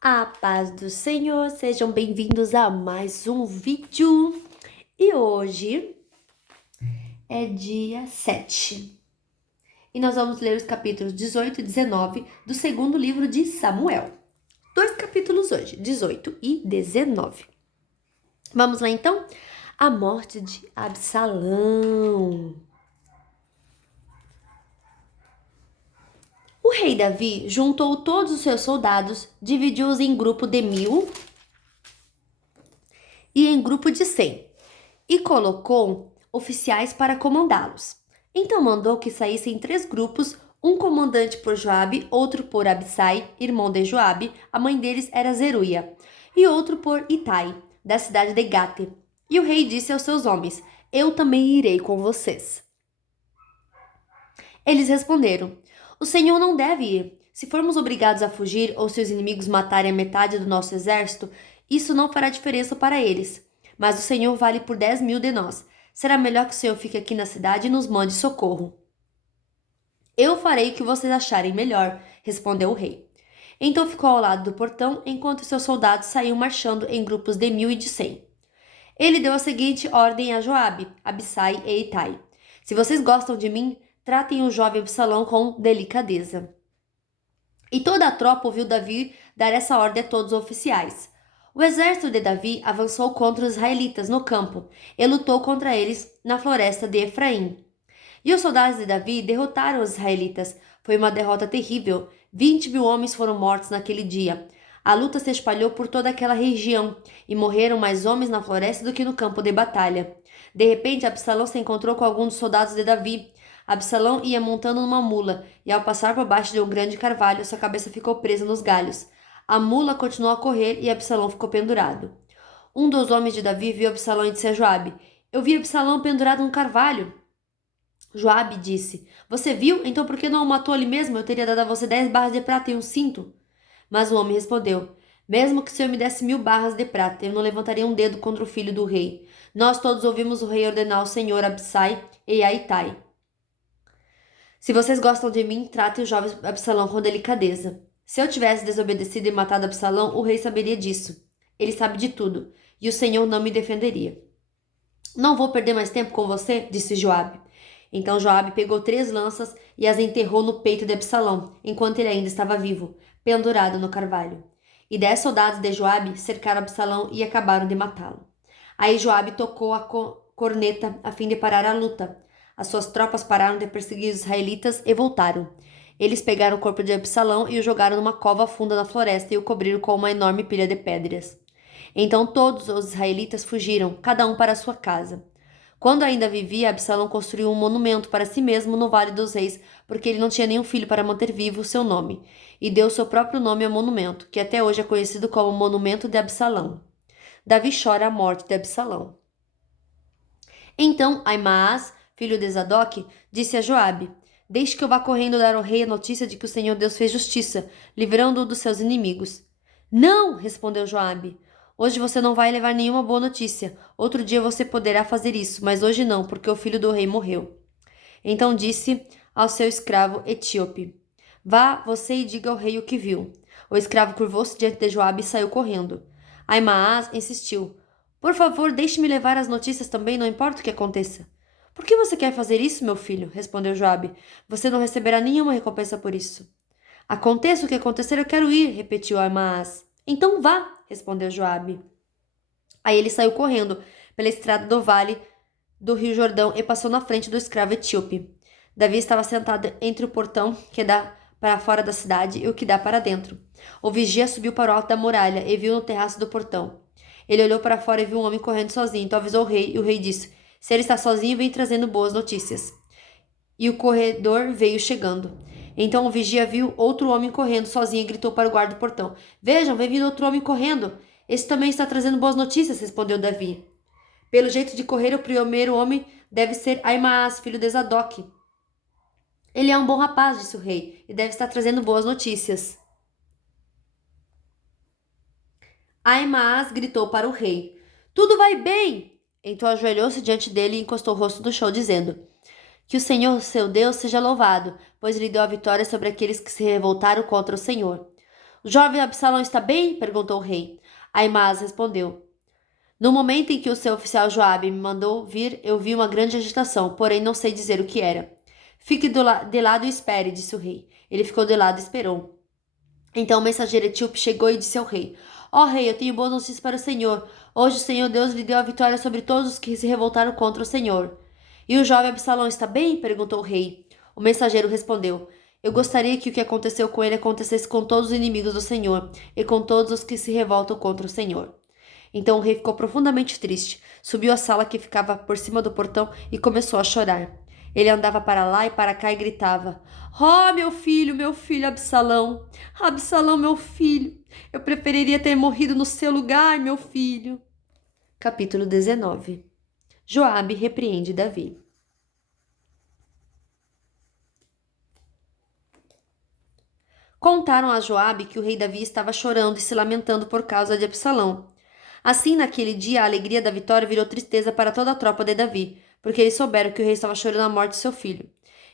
A paz do Senhor, sejam bem-vindos a mais um vídeo. E hoje é dia 7. E nós vamos ler os capítulos 18 e 19 do segundo livro de Samuel. 2 capítulos hoje, 18 e 19. Vamos lá então? A morte de Absalão. O rei Davi juntou todos os seus soldados, dividiu-os em grupo de 1000 e em grupo de 100. E colocou oficiais para comandá-los. Então mandou que saíssem 3 grupos, um comandante por Joabe, outro por Abissai, irmão de Joabe, a mãe deles era Zeruia, e outro por Itai, da cidade de Gate. E o rei disse aos seus homens: Eu também irei com vocês. Eles responderam: O Senhor não deve ir. Se formos obrigados a fugir ou se os inimigos matarem a metade do nosso exército, isso não fará diferença para eles. Mas o Senhor vale por 10.000 de nós. Será melhor que o Senhor fique aqui na cidade e nos mande socorro. Eu farei o que vocês acharem melhor, respondeu o rei. Então ficou ao lado do portão, enquanto seus soldados saíam marchando em grupos de 1000 e de 100. Ele deu a seguinte ordem a Joabe, Abissai e Itai: Se vocês gostam de mim, tratem o jovem Absalão com delicadeza. E toda a tropa ouviu Davi dar essa ordem a todos os oficiais. O exército de Davi avançou contra os israelitas no campo e lutou contra eles na floresta de Efraim. E os soldados de Davi derrotaram os israelitas. Foi uma derrota terrível. 20.000 homens foram mortos naquele dia. A luta se espalhou por toda aquela região e morreram mais homens na floresta do que no campo de batalha. De repente, Absalão se encontrou com alguns dos soldados de Davi. Absalão ia montando numa mula e, ao passar por baixo de um grande carvalho, sua cabeça ficou presa nos galhos. A mula continuou a correr e Absalão ficou pendurado. Um dos homens de Davi viu Absalão e disse a Joabe: Eu vi Absalão pendurado num carvalho. Joabe disse: Você viu? Então por que não o matou ali mesmo? Eu teria dado a você 10 barras de prata e um cinto. Mas o homem respondeu: Mesmo que o Senhor me desse 1000 barras de prata, eu não levantaria um dedo contra o filho do rei. Nós todos ouvimos o rei ordenar ao Senhor Abissai e a Itai: Se vocês gostam de mim, tratem o jovem Absalão com delicadeza. Se eu tivesse desobedecido e matado Absalão, o rei saberia disso. Ele sabe de tudo, e o Senhor não me defenderia. Não vou perder mais tempo com você, disse Joabe. Então Joabe pegou 3 lanças e as enterrou no peito de Absalão, enquanto ele ainda estava vivo, pendurado no carvalho. E 10 soldados de Joabe cercaram Absalão e acabaram de matá-lo. Aí Joabe tocou a corneta a fim de parar a luta. As suas tropas pararam de perseguir os israelitas e voltaram. Eles pegaram o corpo de Absalão e o jogaram numa cova funda na floresta e o cobriram com uma enorme pilha de pedras. Então todos os israelitas fugiram, cada um para sua casa. Quando ainda vivia, Absalão construiu um monumento para si mesmo no Vale dos Reis, porque ele não tinha nenhum filho para manter vivo o seu nome, e deu seu próprio nome ao monumento, que até hoje é conhecido como Monumento de Absalão. Davi chora a morte de Absalão. Então Aimaas, filho de Zadok, disse a Joabe: Deixe que eu vá correndo dar ao rei a notícia de que o Senhor Deus fez justiça, livrando-o dos seus inimigos. Não, respondeu Joabe. Hoje você não vai levar nenhuma boa notícia. Outro dia você poderá fazer isso, mas hoje não, porque o filho do rei morreu. Então disse ao seu escravo etíope: Vá você e diga ao rei o que viu. O escravo curvou-se diante de Joabe e saiu correndo. Aimaas insistiu: Por favor, deixe-me levar as notícias também, não importa o que aconteça. Por que você quer fazer isso, meu filho? Respondeu Joabe. Você não receberá nenhuma recompensa por isso. Aconteça o que acontecer, eu quero ir, repetiu Aimaas. Então vá, respondeu Joabe. Aí ele saiu correndo pela estrada do vale do rio Jordão e passou na frente do escravo etíope. Davi estava sentado entre o portão que dá para fora da cidade e o que dá para dentro. O vigia subiu para o alto da muralha e viu no terraço do portão. Ele olhou para fora e viu um homem correndo sozinho, então avisou o rei, e o rei disse: Se ele está sozinho, vem trazendo boas notícias. E o corredor veio chegando. Então o vigia viu outro homem correndo sozinho e gritou para o guarda do portão: Vejam, vem vindo outro homem correndo. Esse também está trazendo boas notícias, respondeu Davi. Pelo jeito de correr, o primeiro homem deve ser Aimaas, filho de Zadok. Ele é um bom rapaz, disse o rei, e deve estar trazendo boas notícias. Aimaas gritou para o rei: Tudo vai bem! Então ajoelhou-se diante dele e encostou o rosto no chão, dizendo: Que o Senhor, seu Deus, seja louvado, pois lhe deu a vitória sobre aqueles que se revoltaram contra o Senhor. O jovem Absalão está bem? Perguntou o rei. Aimás respondeu. No momento em que o seu oficial Joabe me mandou vir, eu vi uma grande agitação, porém não sei dizer o que era. Fique de lado e espere, disse o rei. Ele ficou de lado e esperou. Então o mensageiro etíope chegou e disse ao rei: Ó rei, eu tenho boas notícias para o Senhor. Hoje o Senhor Deus lhe deu a vitória sobre todos os que se revoltaram contra o Senhor. E o jovem Absalão está bem? Perguntou o rei. O mensageiro respondeu: Eu gostaria que o que aconteceu com ele acontecesse com todos os inimigos do Senhor e com todos os que se revoltam contra o Senhor. Então o rei ficou profundamente triste, subiu à sala que ficava por cima do portão e começou a chorar. Ele andava para lá e para cá e gritava: Oh, meu filho Absalão! Absalão, meu filho! Eu preferiria ter morrido no seu lugar, meu filho! Capítulo 19. Joabe repreende Davi. Contaram a Joabe que o rei Davi estava chorando e se lamentando por causa de Absalão. Assim, naquele dia, a alegria da vitória virou tristeza para toda a tropa de Davi, porque eles souberam que o rei estava chorando a morte de seu filho.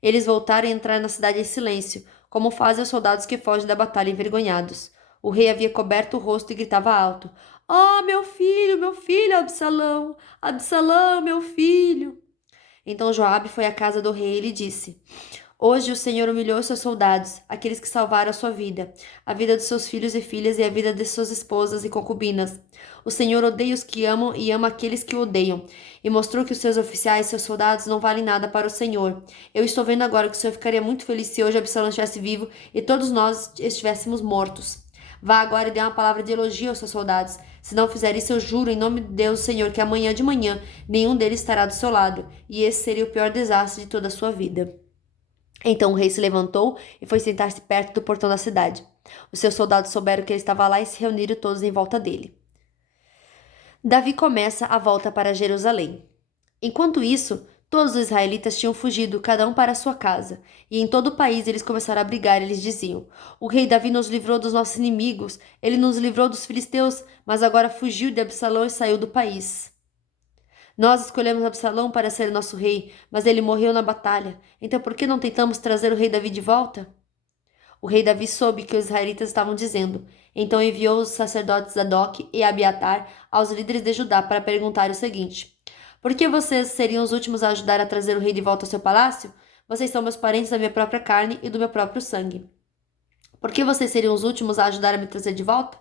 Eles voltaram a entrar na cidade em silêncio, como fazem os soldados que fogem da batalha envergonhados. O rei havia coberto o rosto e gritava alto: Oh, meu filho, Absalão! Absalão, meu filho! Então Joabe foi à casa do rei e lhe disse: Hoje o Senhor humilhou seus soldados, aqueles que salvaram a sua vida, a vida de seus filhos e filhas e a vida de suas esposas e concubinas. O Senhor odeia os que amam e ama aqueles que o odeiam, e mostrou que os seus oficiais e seus soldados não valem nada para o Senhor. Eu estou vendo agora que o Senhor ficaria muito feliz se hoje Absalão estivesse vivo e todos nós estivéssemos mortos. Vá agora e dê uma palavra de elogio aos seus soldados. Se não fizer isso, eu juro em nome de Deus, Senhor, que amanhã de manhã nenhum deles estará do seu lado, e esse seria o pior desastre de toda a sua vida. Então o rei se levantou e foi sentar-se perto do portão da cidade. Os seus soldados souberam que ele estava lá e se reuniram todos em volta dele. Davi começa a volta para Jerusalém. Enquanto isso, todos os israelitas tinham fugido, cada um para sua casa, e em todo o país eles começaram a brigar. Eles diziam: O rei Davi nos livrou dos nossos inimigos, ele nos livrou dos filisteus, mas agora fugiu de Absalão e saiu do país. Nós escolhemos Absalão para ser nosso rei, mas ele morreu na batalha. Então por que não tentamos trazer o rei Davi de volta? O rei Davi soube que os israelitas estavam dizendo. Então enviou os sacerdotes Zadok e Abiatar aos líderes de Judá para perguntar o seguinte: Por que vocês seriam os últimos a ajudar a trazer o rei de volta ao seu palácio? Vocês são meus parentes da minha própria carne e do meu próprio sangue. Por que vocês seriam os últimos a ajudar a me trazer de volta?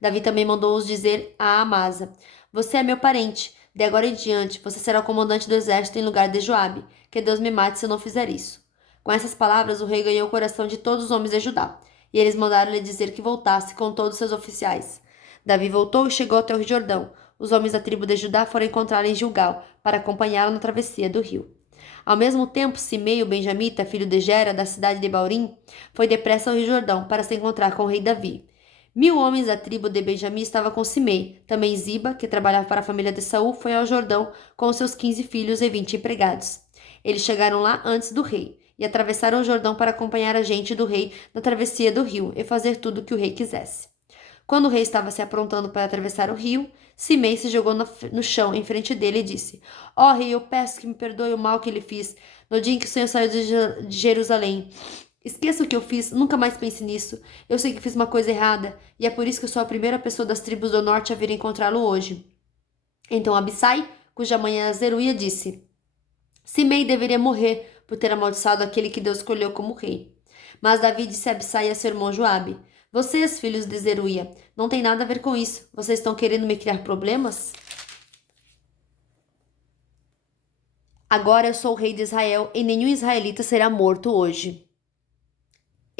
Davi também mandou-os dizer a Amasa: Você é meu parente. De agora em diante, você será o comandante do exército em lugar de Joabe. Que Deus me mate se eu não fizer isso. Com essas palavras, o rei ganhou o coração de todos os homens de Judá, e eles mandaram-lhe dizer que voltasse com todos seus oficiais. Davi voltou e chegou até o Rio Jordão. Os homens da tribo de Judá foram encontrá-lo em Gilgal, para acompanhá-lo na travessia do rio. Ao mesmo tempo, Simei, o benjamita, filho de Gera, da cidade de Baurim, foi depressa ao Rio Jordão para se encontrar com o rei Davi. 1000 homens da tribo de Benjamim estavam com Simei. Também Ziba, que trabalhava para a família de Saul, foi ao Jordão com seus 15 filhos e 20 empregados. Eles chegaram lá antes do rei e atravessaram o Jordão para acompanhar a gente do rei na travessia do rio e fazer tudo o que o rei quisesse. Quando o rei estava se aprontando para atravessar o rio, Simei se jogou no chão em frente dele e disse: Ó rei, eu peço que me perdoe o mal que lhe fiz no dia em que o Senhor saiu de Jerusalém. Esqueça o que eu fiz, nunca mais pense nisso. Eu sei que fiz uma coisa errada, e é por isso que eu sou a primeira pessoa das tribos do norte a vir encontrá-lo hoje. Então Abissai, cuja mãe era Zeruia, disse: Simei deveria morrer por ter amaldiçoado aquele que Deus escolheu como rei. Mas Davi disse a Abissai e a seu irmão Joabe: Vocês, filhos de Zeruia, não tem nada a ver com isso. Vocês estão querendo me criar problemas? Agora eu sou o rei de Israel e nenhum israelita será morto hoje.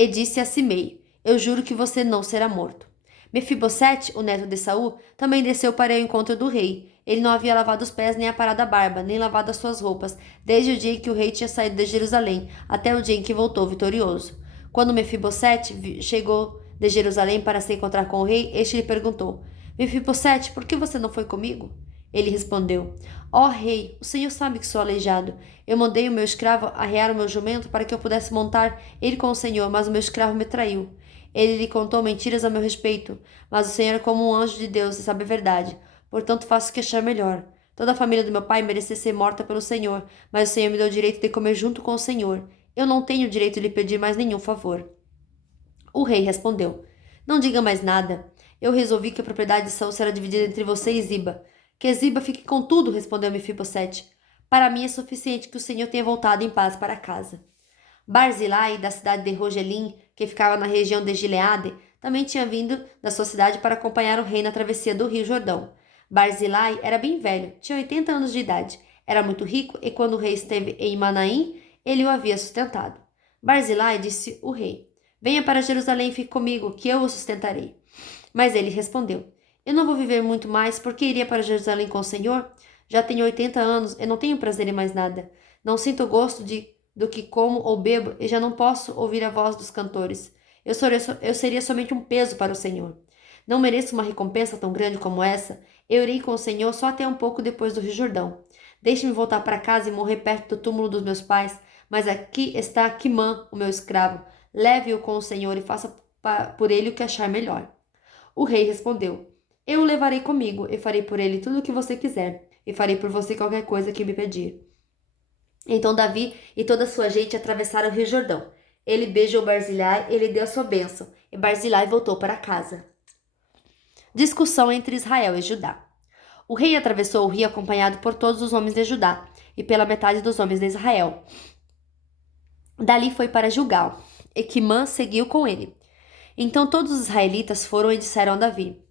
E disse a Simei: Eu juro que você não será morto. Mefibosete, o neto de Saul, também desceu para o encontro do rei. Ele não havia lavado os pés nem aparado a barba, nem lavado as suas roupas, desde o dia em que o rei tinha saído de Jerusalém, até o dia em que voltou vitorioso. Quando Mefibosete chegou de Jerusalém para se encontrar com o rei, este lhe perguntou: Mefibosete, por que você não foi comigo? Ele respondeu: Ó rei, o senhor sabe que sou aleijado. Eu mandei o meu escravo arrear o meu jumento para que eu pudesse montar ele com o senhor, mas o meu escravo me traiu. Ele lhe contou mentiras a meu respeito, mas o senhor é como um anjo de Deus e sabe a verdade. Portanto, faço o que achar melhor. Toda a família do meu pai merecia ser morta pelo senhor, mas o senhor me deu o direito de comer junto com o senhor. Eu não tenho o direito de lhe pedir mais nenhum favor. O rei respondeu: Não diga mais nada. Eu resolvi que a propriedade de Saul será dividida entre você e Ziba. Que Ziba fique com tudo, respondeu Mefibosete. Para mim é suficiente que o Senhor tenha voltado em paz para casa. Barzilai, da cidade de Rogelim, que ficava na região de Gileade, também tinha vindo da sua cidade para acompanhar o rei na travessia do rio Jordão. Barzilai era bem velho, tinha 80 anos de idade, era muito rico e quando o rei esteve em Manaim, ele o havia sustentado. Barzilai disse o rei: Venha para Jerusalém e fique comigo, que eu o sustentarei. Mas ele respondeu: Eu não vou viver muito mais, porque iria para Jerusalém com o Senhor? Já tenho 80 anos e não tenho prazer em mais nada. Não sinto gosto do que como ou bebo e já não posso ouvir a voz dos cantores. Eu seria somente um peso para o Senhor. Não mereço uma recompensa tão grande como essa. Eu irei com o Senhor só até um pouco depois do Rio Jordão. Deixe-me voltar para casa e morrer perto do túmulo dos meus pais, mas aqui está Quimã, o meu escravo. Leve-o com o Senhor e faça por ele o que achar melhor. O rei respondeu: Eu o levarei comigo e farei por ele tudo o que você quiser, e farei por você qualquer coisa que me pedir. Então Davi e toda a sua gente atravessaram o rio Jordão. Ele beijou Barzilai e lhe deu a sua bênção, e Barzilai voltou para casa. Discussão entre Israel e Judá. O rei atravessou o rio acompanhado por todos os homens de Judá e pela metade dos homens de Israel. Dali foi para Gilgal, e Quimã seguiu com ele. Então todos os israelitas foram e disseram a Davi: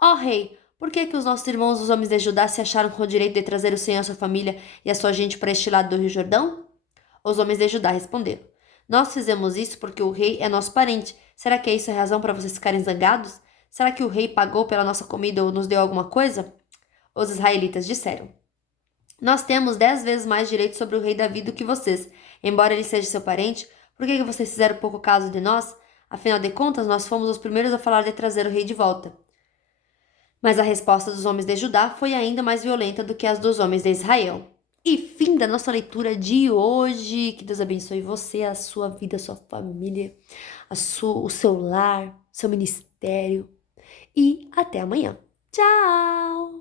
Ó rei, por que os nossos irmãos, os homens de Judá, se acharam com o direito de trazer o Senhor, a sua família e a sua gente para este lado do Rio Jordão? Os homens de Judá responderam: Nós fizemos isso porque o rei é nosso parente. Será que isso é razão para vocês ficarem zangados? Será que o rei pagou pela nossa comida ou nos deu alguma coisa? Os israelitas disseram: Nós temos 10 vezes mais direito sobre o rei Davi do que vocês. Embora ele seja seu parente, por que vocês fizeram pouco caso de nós? Afinal de contas, nós fomos os primeiros a falar de trazer o rei de volta. Mas a resposta dos homens de Judá foi ainda mais violenta do que as dos homens de Israel. E fim da nossa leitura de hoje. Que Deus abençoe você, a sua vida, a sua família, o seu lar, seu ministério. E até amanhã. Tchau!